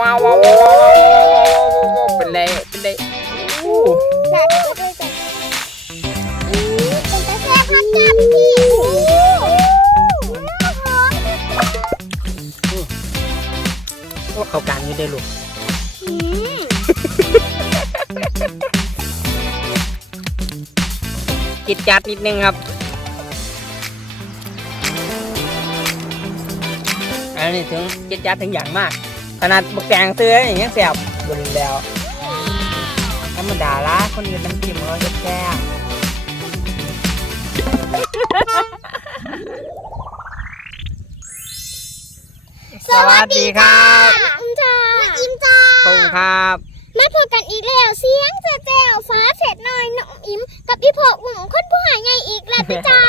ว้าวว้าวว้าวว้าวว้าวเป็นไรเป็นไรอู้หลานจะไปด้วยจ้ะอืมเป็นตาแซ่บพัดจ้าพี่พี่โอ้เขาการอยู่ได้ลูกกิดจัดนิดนึงครับอันนี้ถึงกิดจัดถึงอย่างมาก ขนาดบักแตงเสื้ออย่างเงี้ยแสบบนแล้วธรรมดาละคนอื่นน้ำจิ้มเขาจะแซ่บสวัสดีครับอิมจ้าอิมจ้าขอบคุณครับมาพบกันอีกแล้วเสียงแจ๋วๆฟ้าเสร็จหน่อยน้องอิมกับอีพ่ออุ่มคนผู้หายใหญ่อีกแล้วนะจ้า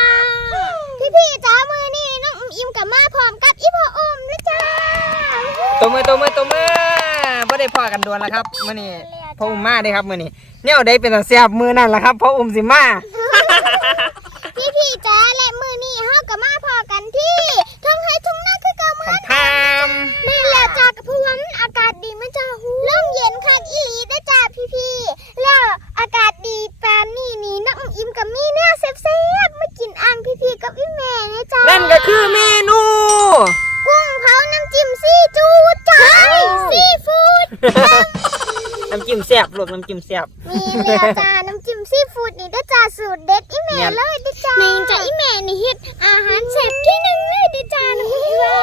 พี่พี่ๆจ้ามือนี่น้องอิมกับมาพร้อมกับอีพ่ออุ่มนะจ้า ตัวมือตัวมือตัวมือบ่ได้พอกันดวนแล้วครับมื่อนี้พ่ออุ้มมาเด้ครับมื่อนี้เนี่ยได้เป็นตาแซบมือนั่นแหละครับพ่ออุ้มสิมาพี่พี่จ้า น้ำจิ้มแซ่บลูกน้ำจิ้มแซ่บมีเรือจ้าน้ำจิ้มซีฟู้ดนี่ได้อจ้าสูตรเด็ดอีแม่เนี่ยเลยได้อจ้าแม่จ้าอีแม่นี่เฮ็ดอาหารแซ่บที่หนึ่งเลยได้อจ้าน้องอิมว่า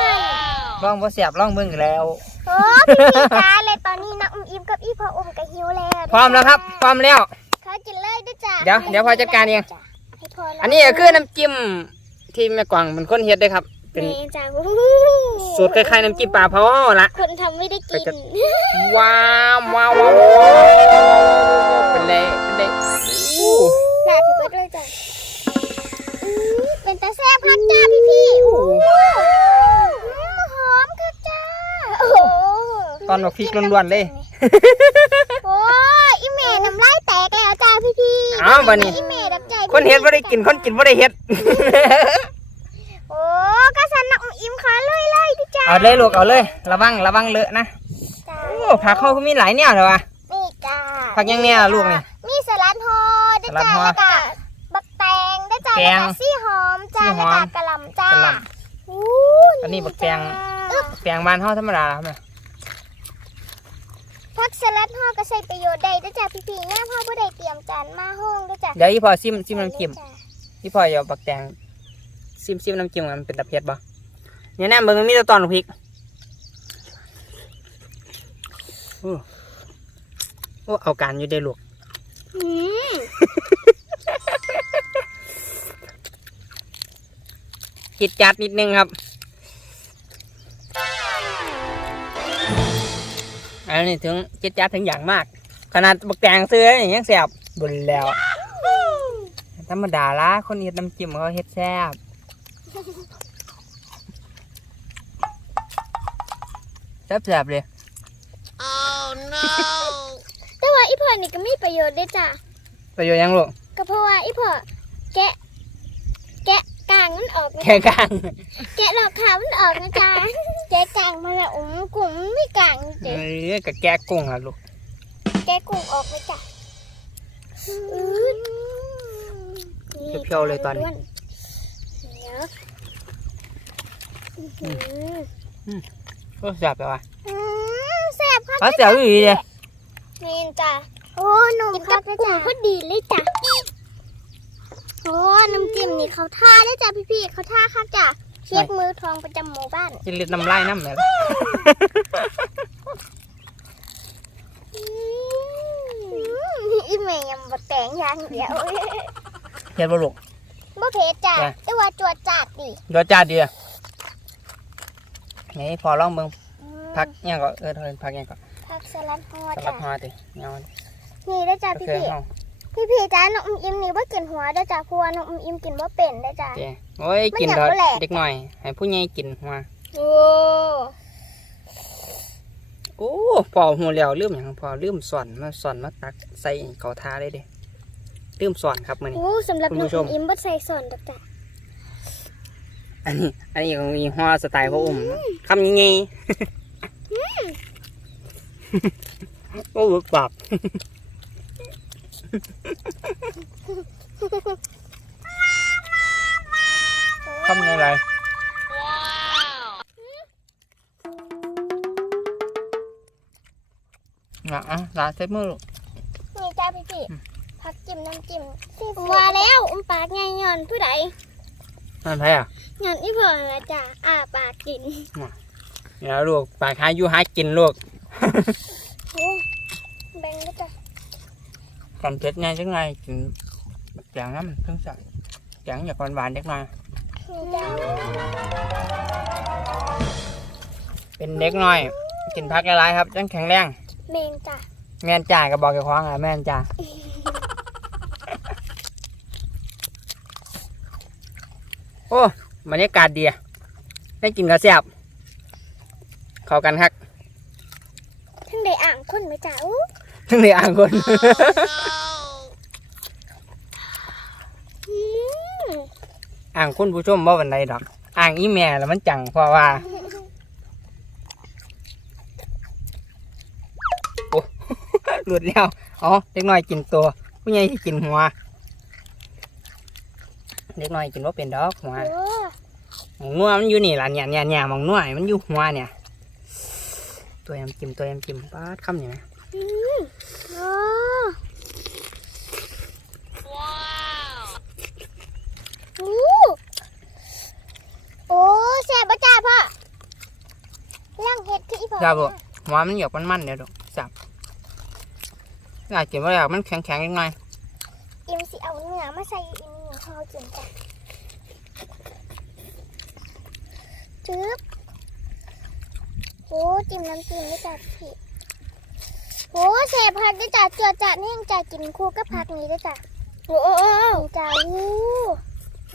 ลองบ่แซ่บลองเบิ่งแล้วโอ้พี่พี่จ้าเลยตอนนี้น้องอิมกับอีพ่ออุ้มก็หิวแล้วพร้อมแล้วครับพร้อมแล้วเขากินเลยได้อจ้าเดี๋ยวเดี๋ยวพ่อจัดการเองให้พ่อลงอันนี้ก็คือน้ำจิ้มที่แม่กวางเป็นคนเฮ็ดเด้อครับ เป็นแม่จ้าสูตรคล้ายๆน้ำจิ้มปลาเผาละคนทำไม่ได้กิน ว้าวว้าวว้าวว้าวเป็นไรเป็นไรอู้น่าถือไปด้วยจ้าอืมเป็นตาแซ่บพัดจ้าพี่พี่ๆโอ้โหอืมหอมค่ะจ้าโอ้โหตอนบักพริกล้วนๆเลยโอ้ยอีเมน้ำลายแตกแล้วจ้าพี่พี่ๆอ้าวบัดนี้อีเมดับใจคนเฮ็ดบ่ได้กินคนกินบ่ได้เฮ็ดโอ้ ก็สันนักอิมขาเลยเลยพี่จ้าเอาเลยลูกเอาเลย ระวังระวังเลอะนะจ้าโอ้ผักเขาก็มีหลายแนวเลยวะนี่จ้าผักยังเนี่ยลูกนี่มีสลัดฮอได้สลัดจ้าฮอแล้วก็บักแตงได้จ้าแตแล้วงก็ซี่หอมจ้าซี่หแล้วอก็มกะหล่ำจ้ากะหล่อู้อันนี้บักแตงจ้าแปลงบ้านเฮาธรรมดาครับแม่ผักสลัดฮอก็ใช้ประโยชน์ได้ด้วยจ้าพี่พี่ๆแม่พ่อผู้ใดเตรียมจานมาห้องด้วยจ้าเดี๋ยวอีพอซิมซิมน้ำจิ้มจ้าอีพอเอาบักแตงซิมซิมน้ำจิ้มมันเป็นตะเพียดบ่ เนี่ยแน่เบิ่งมันมีแต่ตอนพริกโอ้โอ้เอาการอยู่ได้อลูกอืมคิดจัดนิดนึงครับ อันนี้ถึงคิดจัดถึงอย่างมาก ขนาดบักแตงเสื้ออย่างเงี้ยแสบบนแล้ว ธรรมดาละคนเฮ็ดน้ำจิ้มเขาเฮ็ดแซ่บ แซ่บแซ่บๆเลยแต่ว่าอีพ่อนี่ก็มีประโยชน์ด้วยจ้าประโยชน์ยังลูกก็เพราะว่าอีพ่อแกะ แกะกลางมันออกนะแค่กลางแกะหลอกขามันออกนะจ๊ะแกะกลางมาแล้วอุ้มกุ้งมันไม่กลางเอเจ๊อกับแกะกุ้งอะลูกแกะกุ้งออกเลยจ้ะอืดเพียวๆเลยตอนนี้ เดี๋ยวอื้อหือ โอ้แซ่บไปว่ะอืมแซ่บครับอ๋อแซ่บอยู่ดีเลยเมนจ้ะโอ้หนุ่มครับกุ้งพอดีเลยจ้ะโอ้น้ำจิ้มนี่เขาท่าได้จ้ะพี่ๆเขาท่าครับจ้ะเช็คมือทองประจำหมู่บ้านจะเลือดน้ำลายน้ำเนี่ยอืมอีเมย์ยังบดแต่งอย่างเดียวเฮ็ดบ่ลูก บ่เพชรจ้ะจ้ะ แต่ว่าจวดจัดดิรสชาติดีอะนี่พอลองเบิ่ง พักเนี่ยงก็เออเพิ่นพักเนี่ยงก็ผักสลัดฮอสลัจ้ะดฮอติเงานี่ได้อจ้ะโอพี่เคพี่เฮาพี่พี่ๆจ้ะน้องอมอิมนี่บ่กินหัวได้อจ้ะเพราะว่าน้องอมอิมกินบ่เป็นได้อจ้ะโอเคโอ้ยมันกินอยากเถอะบ่แหลก เด็กหน่อย ให้ผู้ใหญ่กินมาโอ้โอ้พอหูแล้วลืมหยังพอลืมสอนมาสอนมาตักใส่เขาทาเลยเด้ลืมสอนครับมื้อนี้ โหสำหรับคุณน้องผู้ชอมมอิมบ่ใส่ส่วนดอกจ้ะอันนี้อันนี้ของมีฮอสไตล์พ่ออุ้มคำยังไง โอ้บึกปากคำยังไงอะอะลาเซ็ตมือลูกนี่จ้าพี่พี่ผักจิ้มน้ำจิ้มว่าแล้วอุ้มปากไงย้อนผู้ใดนั่นไผอะย้อนอีพ่อละจ้าอ้าปากกินเดี๋ยวลูกปากหาอยู่หากินลูกโอ้ แบ่งก็จ้ะกันเผ็ดง่ายจังไงกินแกงน้ำมันเพิ่งใส่แกงอยากหวานๆเล็กน้อยนี่จ้าเป็นเด็กน้อย กินผักหลายๆครับจังแข็งแรงเมงจ้ะแม่นจ่าก็บอกกับควางอะแม่นจ่าโอ้บรรยากาศดีอะได้กินกระแซบเข้ากันครับทั้งได้ อ่างคนไหมจ้าอู้ทั้งในอ่างคนอืมอ่างคุณผู้ชมว่าวันใดดอก อ่างอีแม่แล้วมันจังเพราะว่าโอ้หลุดแล้วอ๋อเด็กน้อยกินตัวผู้ใหญ่กินหัวเด็กน้อยกินว่าเป็นดอกหัวโอ้หมองนัวมันอยู่นี่ล่ะเนี่ยเนี่ยเนี่ยหมองนัวมันอยู่หัวเนี่ย ตัวยำจิ้มตัวยำจิ้มปาดคำนี่ไหมอืมโอ้อู้โอ้แซ่บปะจ้าพ่อล่างเห็ดคืออีพ่อครับผมหัวมันหยอกมันมันๆเดี๋ยวดอกสับอยากกินว่าอยากมันแข็งแข็งๆนิดหน่อยอิมสิเอาเนื้อมาใส่อิมพอกินจ้ะจึ๊บ โอ้จิ้มน้ำจิ้มด้วยจ้ะพี่โอ้แซ่บผักด้วยจ้ะเจือจ้ะนี่ยังจ้ะกินคู่กับผักนี้ด้วยจ้ะโอ้โอ้โอ้จ้ะวู้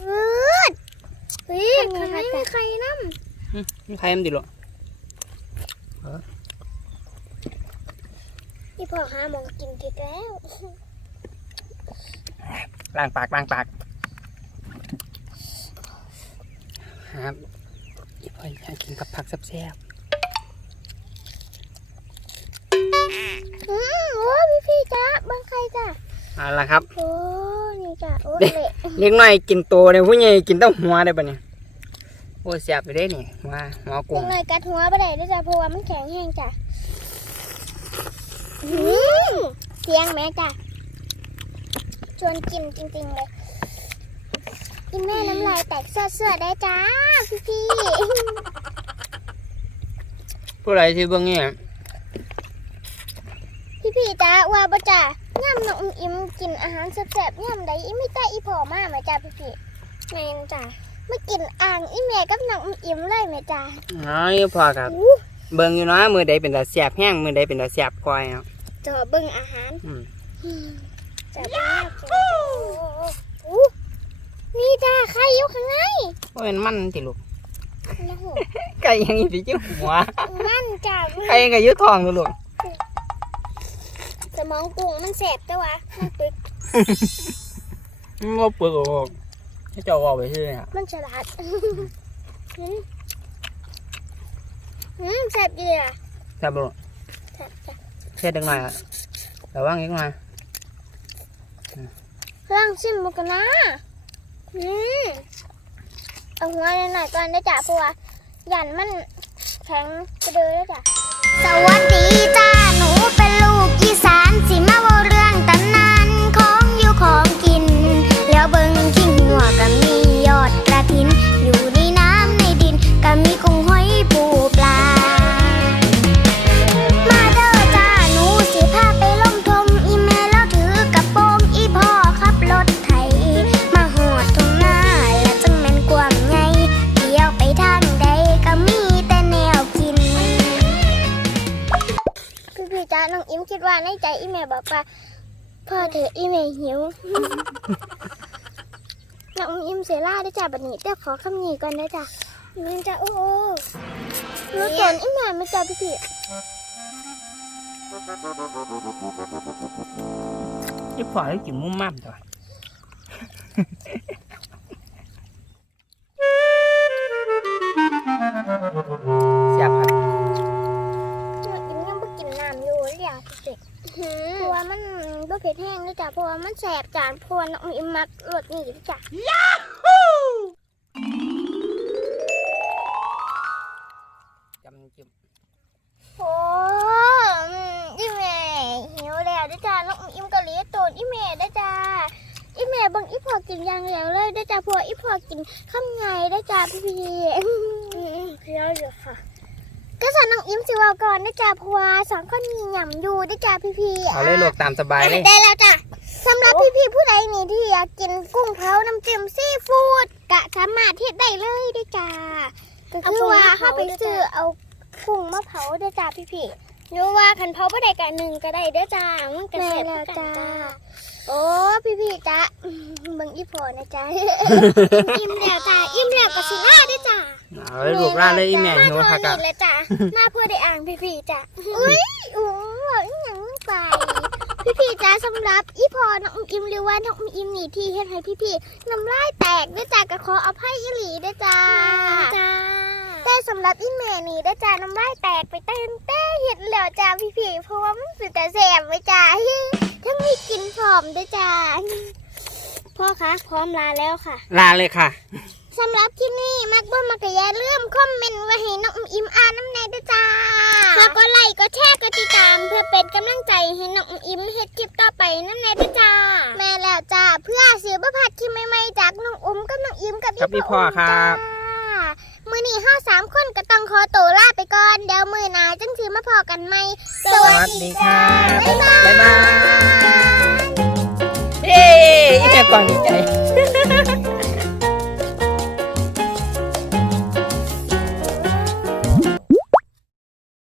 วืดเฮ้ยข้างในมีใครน้ำอืมใครมันดิหรอพี่พ่อหาหมองกินผิดแล้วล้างปากล้างปากครับอีพ่ออยากกินกับผักแซ่บ จ้ะๆเอาละครับ โอ้นี่จ้ะโอ้เด็กเละเล็กน้อยกินโตเลยผู้ใหญ่กินแต้องหัวได้ปะเนี่ยโอ้แซ่บไปได้นี่หัวหัวกุ้ยังงไงกัดหัวไปได้ด้วยจ้ะเพราะว่ามันแข็งแห้งจ้ะอืมเสียงแม่จ้ะชวนกินจริงๆเลยกินแม่น้ำลายแตกเสื้อๆได้จ้าพี่พี่ผู้ใดที่เบิ่งนี่พี่พี่ๆจ้าว่าบ่จ้า ย่ำน้องอิมกินอาหารแซ่บๆย่ำใดอิมไม่แต่อีพ่อมาไหมจ้าพี่พี่ๆแม่นจ้ะมากินอ่างอีแม่กับน้องอิมเลยไหมจ้าน้อยพอครับอู้เบิ่งอยู่เนาะมือใดเป็นตาแซ่บแห้งมือใดเป็นตาแซ่บกวายเนาะจอเบิ่งอาหารอืมจะบ้ากินจ้ะโอ้นี่จ้าใครอยู่ข้างในว่าเป็นมันติลูกนะโหไก่ยังอีกจิ้หัวมันจ้าไก่ยังก็อยืดทองอยู่ลูก สมองกุ้งมันแสบแต่ว่ามันปึกมันบ่เปลือกออกให้เจ้าเอาไปชื่อเนี่ยมันฉลาดอืมอืมแสบดีอะแซ่บบ่ลูกแสบจ้ะเฮ็ดจังหน่อยอะระวังอีกหน่อยล่างชิมมันกันนะอืมเอาหัวหน่อยๆก่อนได้จ้ะเพราะว่าหยันมันแข็งกระเดือได้จ้ะสวัสดี ว่าในใจอีเมลบอกว่าพ่อเธออีเมลหิวน้องอิมเสยล่าได้จ้าบัดนี้เดี๋ยวขอคำนี้ก่อนได้จ้ะมันจะโอ้โอ้รู้ตนอีเมลไม่จ้าพี่พี่ยี่ปล่อยให้กินมุ้มมั่มตัวแซ่บครับ น้องอิมยังไม่กินน้ำอยู่ ผ็ดแห้งด้วยจ้ะเพราะว่ามันแสบจานเพราะว่าน้องอิมมักรสนี่ด้วยจ้ะจำจิ้มโอ้อืมอีแม่หิวแล้วด้วยจ้ะน้องอิมก็เลี้ยงโตนอีแม่ด้วยจ้ะอีแม่เบังอีพอกินอย่างเดียวเลยด้วยจ้ะเพราะว่าอีพอกินข้ามไงด้วยจ้ะพี่พี่เคี้ยวอยู่ค่ะ ก็สอนน้องอิมสิเว่าก่อนด้วยจ้ะเพราะว่าสองคนมีหย่ำอยู่ด้วยจ้ะพี่พี่เอาเลยลูกตามสบายเลย ได้แล้วจ้ะสำหรับพี่พี่ๆผู้ใดนี่ที่อยากกินกุ้งเผาน้ำจิ้มซีฟู้ดกะสามารถเฮ็ดได้เลยด้วยจ้ะก็คือว่าเข้าไปซื้อเอากุ้งมาเผาด้วยจ้ะพี่พี่ๆหรือว่าคันเผาบ่ได้กะหนึ่งก็ได้เด้อจ้ามันก็แม่แซ่บแล้วคือกันจ้าจ้าโอ้พี่พี่ๆจ้าเบิ่งอีพอนะจ้าอิ่มแล้วจ้าอิ่มแล้วก็สิลาด้วยจ้า เอาเลยลูกล่าเลยอีแม่หิวมาคักเท่าอะนี้เลยจ้ามาเพื่อได้อ่างพี่ๆจ้าอุ้ยอู้ว่าอีหยังไปพี่พี่ๆจ้าสำหรับอีพอน้องอิมหรือว่าน้องอิมนี่ที่เฮ็ดให้พี่พี่ๆน้ำลายแตกด้วยจ้าก็ขออภัยอีหลีด้วยจ้าจ้าแต่สำหรับอีเมนี่ด้วยจ้าน้ำลายแตกไปเต้นเต้เห็นแล้วจ้าพี่พี่ๆเพราะว่ามันสุดแต่แสบไว้จ้าทั้งมีกลินหอมด้วยจ้าพ่อคะพร้อมลาแล้วค่ะ ลาเลยค่ะ สำหรับคลิปนี้มักบ่มักกะอย่าลืมคอมเมนต์ไว้ให้น้องอิมอ่านน้ำแน่ด้วยจ้าฝากกดไลค์กดแชร์กดติดตาม เพื่อเป็นกำลังใจให้น้องอิมเฮ็ดคลิปต่อไปนั่นแหละด้วยจ้า แม่แล้วจ้าเพื่อเสียบ่พลาดคลิปใหม่ๆจากน้องอุ้มกับน้องอิมกับกับพี่พ่อครับจ้ามื้อนี้เฮาสามคนก็ต้องขอตัวลาไปก่อนเดี๋ยวมื้อหน้าจังสิมาพอกันใหม่สวัสดีค่ะบ๊ายบายบ๊ายบายเย้อีแม่ก่อนดีใจ